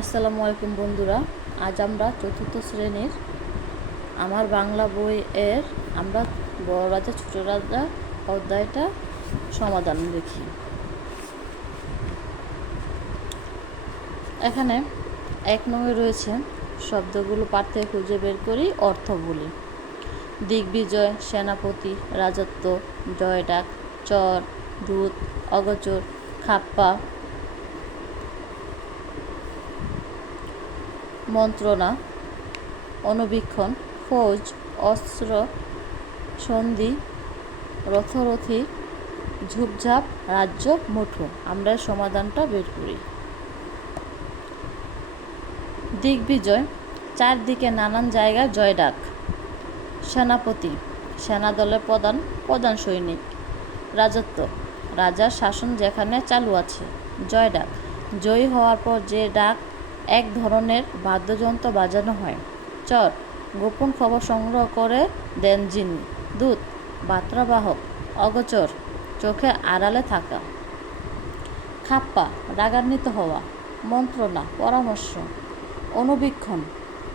আসসালামু আলাইকুম বন্ধুরা। আজ আমরা চতুর্থ শ্রেণীর আমার বাংলা বই এর আমরা বড় রাজা ছোট রাজা অধ্যায়টা সমাধান দেখি। এখানে 1 নংয়ে রয়েছে শব্দগুলো পাঠ থেকে খুঁজে বের করি, অর্থ বলি। দিগ্বিজয়, সেনাপতি, রাজত্ব, জয়ডাক, চর, দূত, অগোচর, খাপ্পা, মন্ত্রণা, অনুবীক্ষণ, ফৌজ, অস্ত্র, সন্ধি, রথরথী, ঝুপঝাপ, রাজ্য, মুঠো। আমরা সমাধানটা বের করি। দিগ্বিজয়, চারদিকে নানান জায়গায় জয়ডাক। সেনাপতি, সেনাদলের প্রধান সৈনিক। রাজত্ব, রাজার শাসন যেখানে চালু আছে। জয়ডাক, জয়ী হওয়ার পর যে ডাক এক ধরনের বাদ্যযন্ত্র বাজানো হয়। চর, গোপন খবর সংগ্রহ করে দেন যিনি। দূত, বার্তাবাহক। অগোচর, চোখে আড়ালে থাকা। খাপ্পা, রাগান্বিত হওয়া। মন্ত্রণা, পরামর্শ। অনুবীক্ষণ,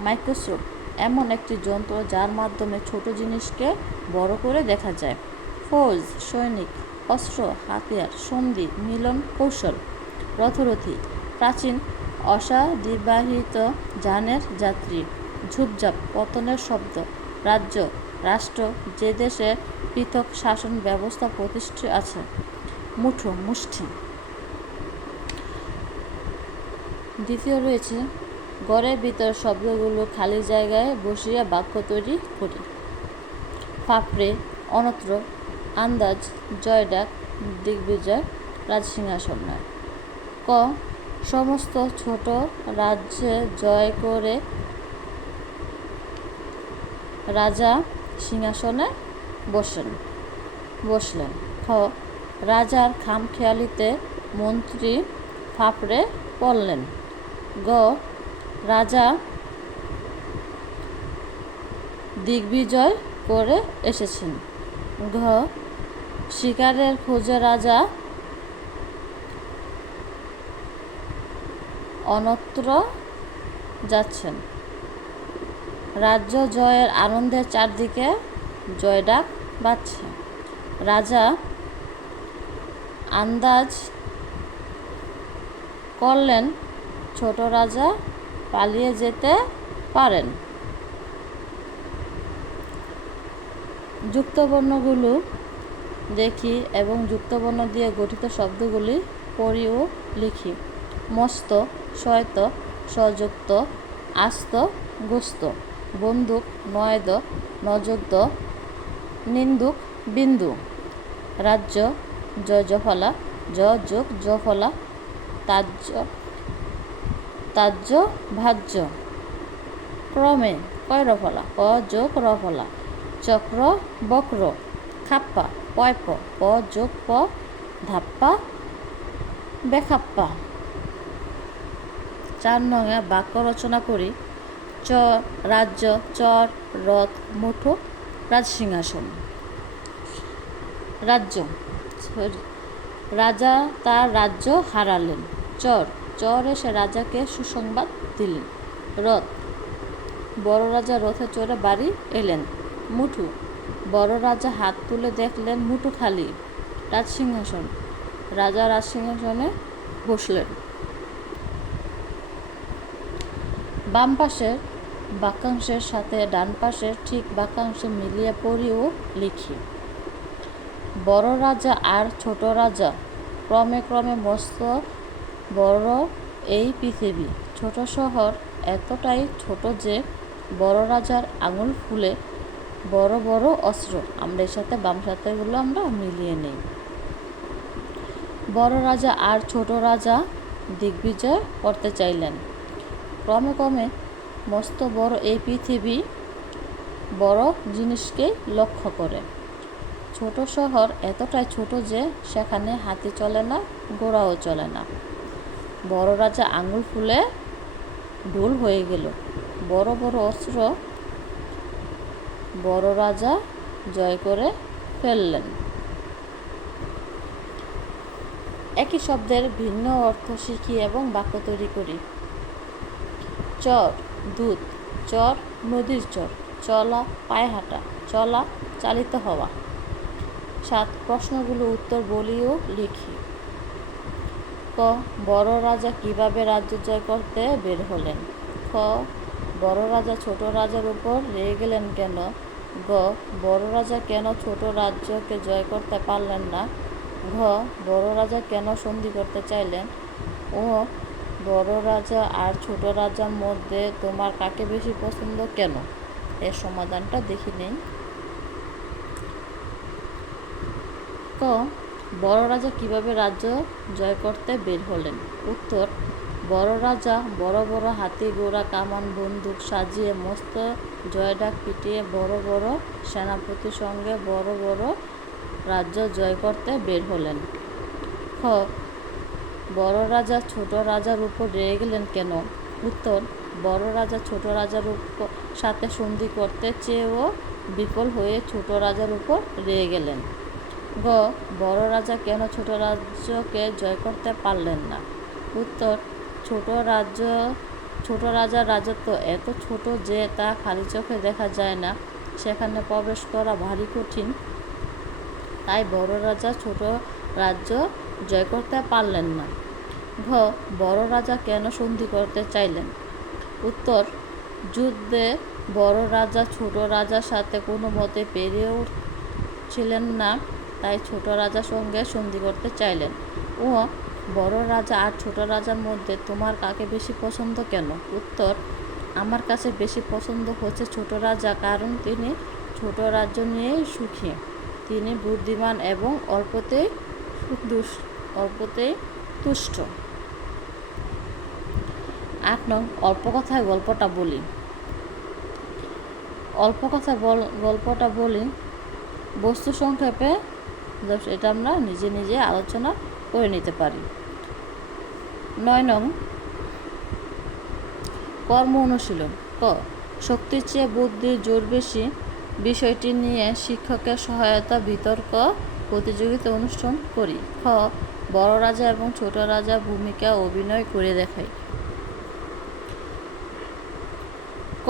মাইক্রোস্কোপ, এমন একটি যন্ত্র যার মাধ্যমে ছোট জিনিসকে বড় করে দেখা যায়। ফৌজ, সৈনিক। অস্ত্র, হাতিয়ার। সন্ধি, মিলন কৌশল। রথরথী, প্রাচীন অশ্বাদিবাহিত যানের যাত্রী। ঝুপঝাপ, পতনের শব্দ। রাজ্য, রাষ্ট্র, যে দেশে পৃথক শাসন ব্যবস্থা প্রতিষ্ঠিত আছে। মুঠো, মুষ্টি। দ্বিতীয় রয়েছে ঘরের ভিতর শব্দগুলো খালি জায়গায় বসিয়া বাক্য তৈরি করি। ফাপড়ে, অনত্র, আন্দাজ, জয়ডাক, দিগ্বিজয়, রাজসিংহাসন। ক, সমস্ত ছোট রাজ্যে জয় করে রাজা সিংহাসনে বসলেন। খ, রাজার খামখেয়ালিতে মন্ত্রী ফাপড়ে পড়লেন। গ, রাজা দিগ্বিজয় করে এসেছেন। ঘ, শিকারের খোঁজে রাজা অন্যত্র যাচ্ছেন। রাজ্য জয়ের আনন্দে চারদিকে জয়ডাক বাজছে। রাজা আন্দাজ করলেন ছোট রাজা পালিয়ে যেতে পারেন। যুক্তবর্ণগুলো দেখি এবং যুক্তবর্ণ দিয়ে গঠিত শব্দগুলি পড়ি ও লিখি। মস্ত, শয়ত, সযুক্ত, আস্ত, গোস্ত। বন্দুক, নয়দ, নযুক্ত, নিন্দুক, বিন্দু। রাজ্য, জফলা, যোগ জফলা, তাজ্য, ভাজ্য। ক্রমে, কয়রফলা, ক যোগ রফলা। চক্র, বক্র। খাপ্পা, পয়প, প যোগ প। ধাপ্পা, বেখাপ্পা। 4 নঙে বাক্য রচনা করি। রাজ্য, চর, রথ, মুঠো, রাজসিংহাসন। রাজ্য, রাজা তার রাজ্য হারালেন। চর এসে রাজাকে সুসংবাদ দিলেন। রথ, বড় রাজা রথে চড়ে বাড়ি এলেন। মুঠো, বড় রাজা হাত তুলে দেখলেন মুঠো খালি। রাজসিংহাসন, রাজা রাজসিংহাসনে বসলেন। বাম পাশের বাক্যাংশের সাথে ডান পাশের ঠিক বাক্যাংশে মিলিয়ে পড়ি ও লিখি। বড় রাজা আর ছোট রাজা, ক্রমে ক্রমে মস্ত বড় এই পৃথিবী। ছোট শহর এতটাই ছোট যে বড় রাজার আঙুল ফুলে বড় বড় অস্ত্র। আমরা এর সাথে বাম সাথেগুলো আমরা মিলিয়ে নেই। বড় রাজা আর ছোট রাজা দিগ্বিজয় করতে চাইলেন। ক্রমে ক্রমে মস্ত বড় এই পৃথিবী বড় জিনিসকে লক্ষ্য করে। ছোট শহর এতটাই ছোট যে সেখানে হাতি চলে না, ঘোড়াও চলে না। বড় রাজা আঙুল ফুলে ঢোল হয়ে গেল। বড় বড় অস্ত্র বড় রাজা জয় করে ফেললেন। একই শব্দের ভিন্ন অর্থ শিখি এবং বাক্য তৈরি করি। চর দুধ, চর নদীর চর, চলা পায়ে হাঁটা, চলা চালিত হওয়া। 7 প্রশ্নগুলো উত্তর বলিও লিখি। ক বড় রাজা কিভাবে রাজ্য জয় করতে বের হলেন? খ বড় রাজা ছোট রাজার উপর রেগে গেলেন কেন? গ বড় রাজা কেন ছোট রাজ্যকে জয় করতে পারলেন না? ঘ বড় রাজা কেন সন্ধি করতে চাইলেন? ও বড় রাজা আর ছোট রাজার মধ্যে তোমার কাকে বেশি পছন্দ কেন? এর সমাধানটা দেখি নেই। ক বড় রাজা কিভাবে রাজ্য জয় করতে বের হলেন? উত্তর বড় রাজা বড় বড় হাতি ঘোড়া কামান বন্দুক সাজিয়ে মস্ত জয়ডাক পিটিয়ে বড় বড় সেনাপতির সঙ্গে বড় বড় রাজ্য জয় করতে বের হলেন। খ বড় রাজা ছোট রাজার উপর রেগে গেলেন কেন? উত্তর বড় রাজা ছোট রাজার সাথে সন্ধি করতে চেয়েও বিফল হয়ে ছোট রাজার উপর রেগে গেলেন। গ বড় রাজা কেন ছোট রাজ্যকে জয় করতে পারলেন না? উত্তর ছোট রাজার রাজত্ব এত ছোট যে তা খালি চোখে দেখা যায় না, সেখানে প্রবেশ করা ভারী কঠিন, তাই বড় রাজা ছোট রাজ্য জয় করতে পারলেন না। ঘ বড় রাজা কেন সন্ধি করতে চাইলেন? উত্তর যুদ্ধে বড় রাজা ছোট রাজার সাথে কোনো মতে পেরিয়ে উঠছিলেন না, তাই ছোট রাজার সঙ্গে সন্ধি করতে চাইলেন। ও বড় রাজা আর ছোট রাজার মধ্যে তোমার কাকে বেশি পছন্দ কেন? উত্তর আমার কাছে বেশি পছন্দ হচ্ছে ছোট রাজা, কারণ তিনি ছোট রাজ্য নিয়েই সুখী। তিনি বুদ্ধিমান এবং অল্পতেই তুষ্ট। 8 নং অল্প কথায় গল্পটা বলি। অল্প কথা গল্পটা বলি বস্তু সংক্ষেপে, এটা আমরা নিজে নিজে আলোচনা করে নিতে পারি। 9 নং কর্ম অনুশীলন। ক শক্তির চেয়ে বুদ্ধির জোর বেশি বিষয়টি নিয়ে শিক্ষকের সহায়তা বিতর্ক প্রতিযোগিতা অনুষ্ঠান করি। খ বড় রাজা এবং ছোট রাজার ভূমিকা অভিনয় করে দেখাই। ক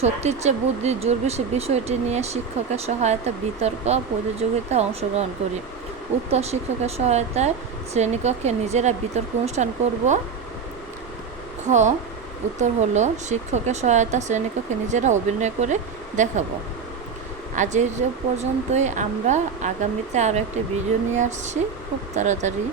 শক্তির চেয়ে বুদ্ধির জোর বেশি বিষয়টি নিয়ে শিক্ষকের সহায়তা বিতর্ক প্রতিযোগিতায় অংশগ্রহণ করি। উত্তর শিক্ষকের সহায়তায় শ্রেণীকক্ষে নিজেরা বিতর্ক অনুষ্ঠান করব। খ উত্তর হলো শিক্ষকের সহায়তা শ্রেণীকক্ষে নিজেরা অভিনয় করে দেখাবো। আজ এই পর্যন্তই। আমরা আগামীতে আরও একটি ভিডিও নিয়ে আসছি খুব তাড়াতাড়ি।